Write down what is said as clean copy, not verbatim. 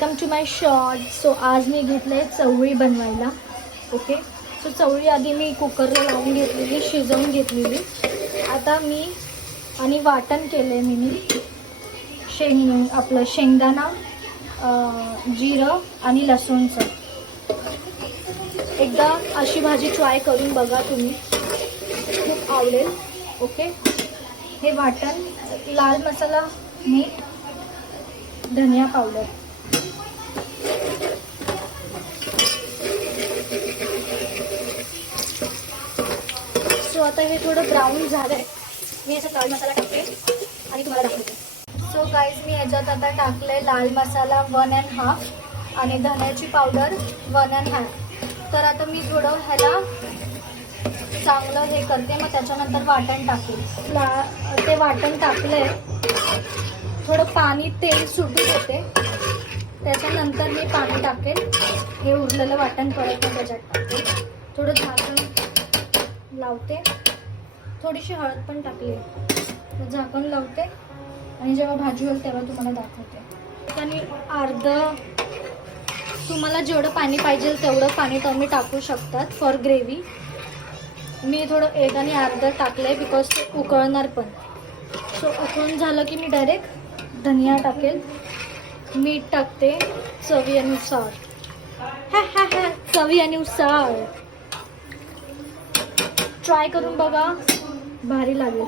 Welcome to my short. So आज मी घेतले चवळी बनवायला. ओके, सो चवळी आधी मी कुकरला लावून घेतलेली, शिजवून घेतलेली. आता मी आणि वाटण केलं आहे मी आपलं शेंगदाणा, जिरं आणि लसूणचं. एकदा अशी भाजी ट्राय करून बघा तुम्ही, खूप आवडेल. ओके, हे वाटण, लाल मसाला, मीठ, धनिया पावडर. सो आता हे थोडं ब्राऊन झालं आहे. मी याच्यात लाल मसाला टाकते आणि तुम्हाला दाखवते. सो गाईज, मी याच्यात आता टाकले लाल मसाला 1½ आणि धन्याची पावडर 1½ तर आता मी थोडं ह्याला चांगलं हे करते, मग त्याच्यानंतर वाटण टाकेल. ते वाटण टाकले, थोडं पाणी तेल सुटू देते, त्याच्यानंतर मी पाणी टाकेल. हे उरलेलं वाटण परत मी त्याच्यात टाकते. थोडं झाकण लावते, थोडीशी हळद पण टाकली. झाकण लावते आणि जेव्हा भाजी होईल तेव्हा तुम्हाला दाखवते. आणि तुम्हाला जेवढं पाणी पाहिजे तेवढं पाणी तुम्ही टाकू शकतात फॉर ग्रेव्ही. मी थोडं 1 आणि अर्धा टाकलं आहे बिकॉज ते उकळणार पण. सो उकळून झालं की मी डायरेक्ट धनिया टाकेल, मीठ टाकते चवीनुसार. चवीनुसार ट्राय करून बघा, भारी लागेल.